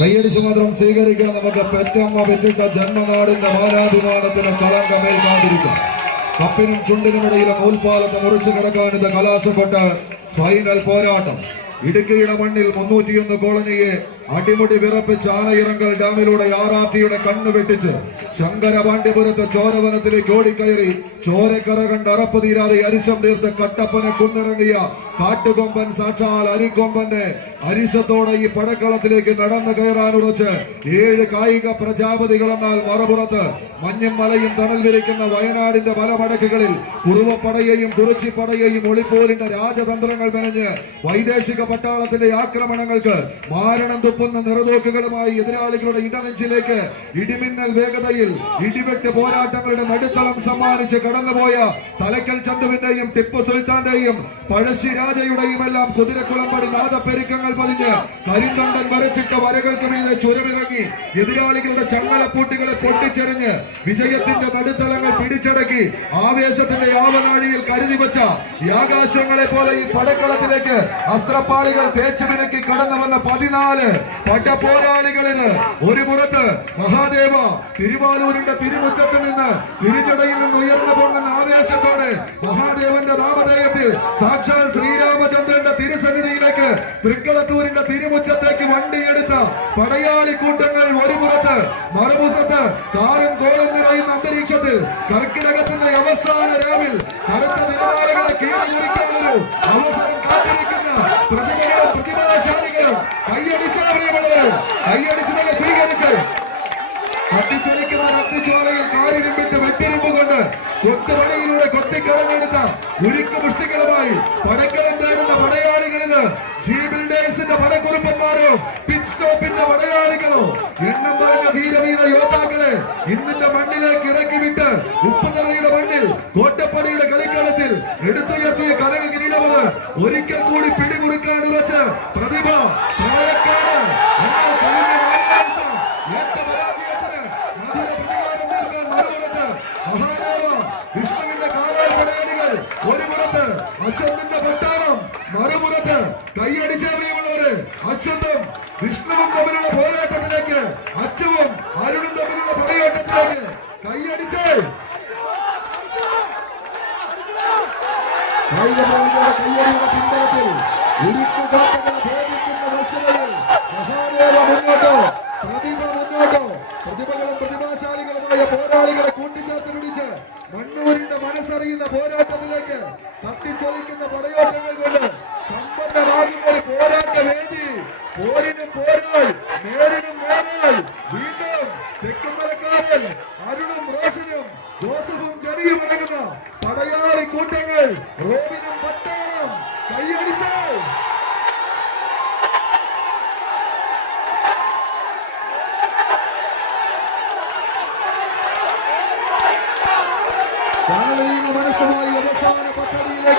കൈയടിച്ച് മാത്രം സ്വീകരിക്കാൻ നമുക്ക് പെറ്റമ്മ പെറ്റിട്ട ജന്മനാടിന്റെ മാനാഭിമാനത്തിന് കളങ്കമേൽക്കാതിരിക്കാം കപ്പിനും ചുണ്ടിനുമിടയിലെ നൂൽപാലത്ത് മുറിച്ചു കിടക്കാൻ ഇത് കലാശപ്പെട്ട് ഫൈനൽ പോരാട്ടം. ഇടുക്കിയുടെ മണ്ണിൽ മുന്നൂറ്റിയൊന്ന് കോളനിയെ അടിമുടി വിറപ്പിച്ച് ആനയിറങ്കൽ ഡാമിലൂടെ ആറാട്ടിയുടെ കണ്ണു വെട്ടിച്ച് ശങ്കരപാണ്ഡ്യപുരത്തെ ചോരവനത്തിലേക്ക് ഓടിക്കയറി ചോരക്കറ കണ്ട് അറപ്പ് തീരാതെ അരിശം തീർത്ത് കട്ടപ്പന കുന്നിറങ്ങിയ കാട്ടുകൊമ്പൻ സാക്ഷാൽ അരിക്കൊമ്പന്റെ അരിശത്തോടെ ഈ പടക്കളത്തിലേക്ക് നടന്നു കയറാൻ ഉറച്ച് ഏഴ് കായിക പ്രജാപതികൾ എന്നാൽ മറുപുറത്ത് മഞ്ഞും മലയും തണൽ വിരിക്കുന്ന വയനാടിന്റെ പല മടക്കുകളിൽ കുറുവപ്പടയെയും കുറിച്ചിപ്പടയെയും ഒളിപ്പോരിന്റെ രാജതന്ത്രങ്ങൾ മെനഞ്ഞ് വൈദേശിക പട്ടാളത്തിന്റെ ആക്രമണങ്ങൾക്ക് മാരണം തുപ്പുന്ന നിറതോക്കുകളുമായി എതിരാളികളുടെ ഇടനെഞ്ചിലേക്ക് ഇടിമിന്നൽ വേഗതയിൽ ഇടിവെട്ട് പോരാട്ടങ്ങളുടെ നടുത്തളം സമ്മാനിച്ച് കടന്നുപോയ തലക്കൽ ചന്തുവിന്റെയും ടിപ്പു സുൽത്താന്റെയും പഴശ്ശി രാജയുടെയും എല്ലാം കുതിരക്കുളമ്പടി നാദപ്പെരുക്കങ്ങൾ പതിഞ്ഞ് കരിന്തണ്ടൻ വരച്ചിട്ട വരകൾക്ക് മീതെ ചുരമിറങ്ങി എതിരാളികളുടെ ചങ്ങലപ്പൂട്ടികളെ പൊട്ടിച്ചെറിഞ്ഞ് വിജയത്തിന്റെ നടുത്തളങ്ങൾ പിടിച്ചടക്കി ആവേശത്തിന്റെ യാവനാഴിയിൽ കരുതി വെച്ച ആകാശങ്ങളെ പോലെ ഈ പടക്കളത്തിലേക്ക് അസ്ത്രപ്പാളികൾ തേച്ചു മിനക്കി കടന്നു വന്ന പതിനാല് പടപോരാളികളിത്. ഒരു പുറത്ത് മഹാദേവ തിരുവാലൂരിന്റെ തിരുമുറ്റത്ത് നിന്ന് തിരിച്ചടയിൽ നിന്ന് ഉയർന്നു പോകുന്ന ആവേശത്തോടെ മഹാദേവന്റെ നാമധേയത്തിൽ സാക്ഷാൽ ശ്രീരാമചന്ദ്രന്റെ തിരുസന്നിധിയിലേക്ക് തൃക്കളത്തൂരിന്റെ തിരുമുറ്റത്തേക്ക് വണ്ടിയെടുത്ത പടയാളി കൂട്ടങ്ങൾ ഒരു പുറത്ത് മറുപുറത്ത് കാറും കോളും നിറയുന്ന അന്തരീക്ഷത്തിൽ കർക്കിടകത്തിന്റെ അവസാന രാവിൽ കറുത്ത നിലവാരങ്ങളെ കീറി അവസരം കാത്തിരിക്കുന്ന പ്രതിഭകളും പ്രതിഭാശാലികളും കൈയടിച്ച പ്രിയമുള്ളവര് കൈയടിച്ച് തന്നെ സ്വീകരിച്ച് കത്തിച്ചൊലിക്കുന്ന കത്തിച്ചോലയിൽ കാലിരുമ്പിട്ട് വെട്ടിരുമ്പ് കൊണ്ട് കൊത്തുപണിയിലൂടെ കൊത്തിക്കളഞ്ഞെടുത്ത ഉരുക്ക് മുഷ്ടികളുമായി പടക്കളം തേടുന്ന പടയാളികളിത് ജി ബിൽഡേഴ്സിന്റെ പടക്കുറുപ്പന്മാരോ പിറ്റ് സ്റ്റോപ്പിന്റെ പടയാളികളോ. എണ്ണം പറഞ്ഞ ധീരവീര യോദ്ധാക്കളെ ഇന്നിന്റെ മണ്ണിലേക്ക് ഇറക്കി വിട്ട് ഉപ്പുതലയുടെ മണ്ണിൽ കോട്ടപ്പടിയുടെ കളിക്കളത്തിൽ എടുത്തുയർത്തിയ കനക കിരീടമത് ഒരിക്കൽ കൂടി പിടിമുറുക്കാൻ ഉറച്ച് കായിക പ്രേമികളുടെ കയ്യടിയുടെ പിൻബലത്തിൽ ഉരുക്കു ഭേദിക്കുന്ന മത്സരയിൽ മഹാദേവ മുന്നോട്ടോ പ്രതിഭ മുന്നോട്ടോ പ്രതിഭകളും പ്രതിഭാശാലികളുമായ പോരാളികളെ കൂട്ടിച്ചേർത്ത് പിടിച്ച് മണ്ണൂരിന്റെ മനസ്സറിയുന്ന പോരാട്ടത്തിലേക്ക് കത്തിച്ചൊലിക്കുന്ന പടയോട്ടങ്ങൾ കൊണ്ട് സമ്പന്നമാകുന്ന ഒരു പോരാട്ട പോരിനും പോരാൾ നേരിനും നേരായി കാളിയുടെ മനസ്സുമായി അവസാന പദ്ധതിയിലേക്ക്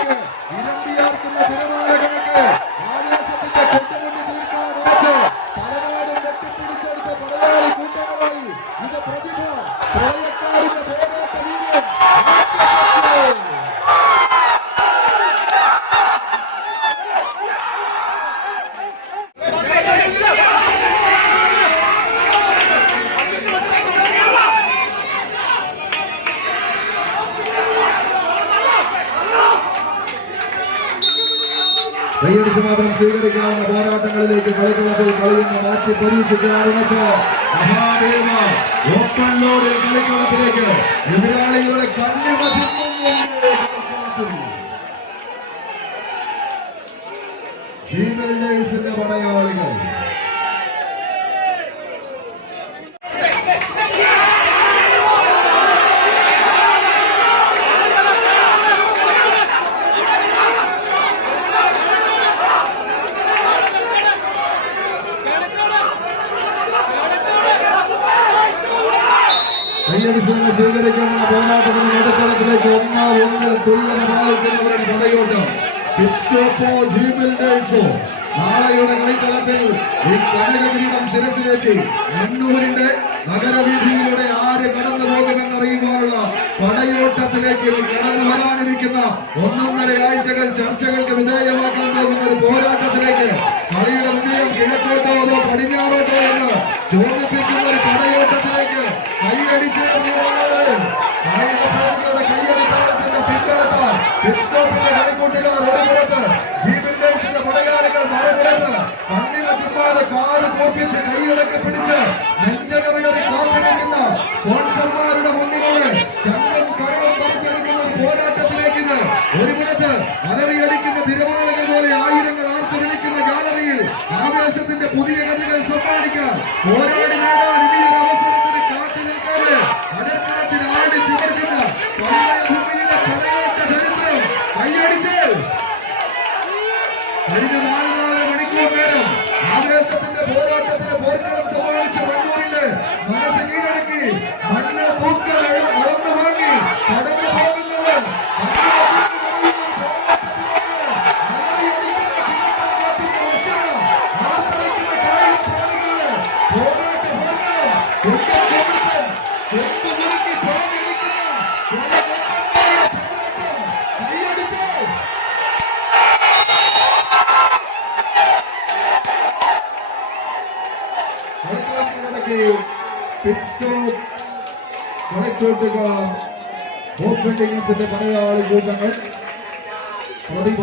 കൈയടിച്ച് മാത്രം സ്വീകരിക്കാവുന്ന പോരാട്ടങ്ങളിലേക്ക് കളിക്കളത്തിൽ കളിയുന്ന മാറ്റി പരീക്ഷിക്കാറുള്ള മഹാദേവ ഓപ്പൺ ലോഡിൽ കളിക്കളത്തിലേക്ക് എതിരാളികളുടെ ജീവലിന്റെ പടയാളികൾ. കൈയടിച്ച് തന്നെ സ്വീകരിക്കണമെന്ന പോരാട്ടത്തിന് നേതൃത്വത്തിലേക്ക് ഒന്നാൽ ഒന്നിൽ തുല്യത പാലിക്കുന്നവരുടെ കഥയുണ്ട് നാളെയുടെ കളിക്കളത്തിൽ ഈ കനകകിരീടം ശിരസിലേക്ക് കണ്ണൂരിന്റെ നഗരവീതിയിലൂടെ ആര് കടന്നു പോകുമെന്നറിയുവാനുള്ള പടയോട്ടത്തിലേക്ക് കടന്നു വരാനിരിക്കുന്ന ഒന്നൊന്നര ആഴ്ചകൾ ചർച്ചകൾക്ക് വിധേയമാക്കാൻ പോകുന്ന ഒരു പോരാട്ടത്തിലേക്ക് കളിയുടെ പോരാട്ടത്തിലേക്ക് ഒരു മുഖത്ത് അലറിയടിക്കുന്ന തിരമാലകൾ പോലെ ആയിരങ്ങൾ ആർത്തു വിളിക്കുന്ന ഗാലറിയിൽ ആവേശത്തിന്റെ പുതിയ ഗതികൾ സമ്മാനിക്കാൻ പോരാടി നേടാൻ lake pit stop connect hope വെഡിങ്സിന്റെ Malayali കൂട്ടങ്ങൾ പ്രതിഭ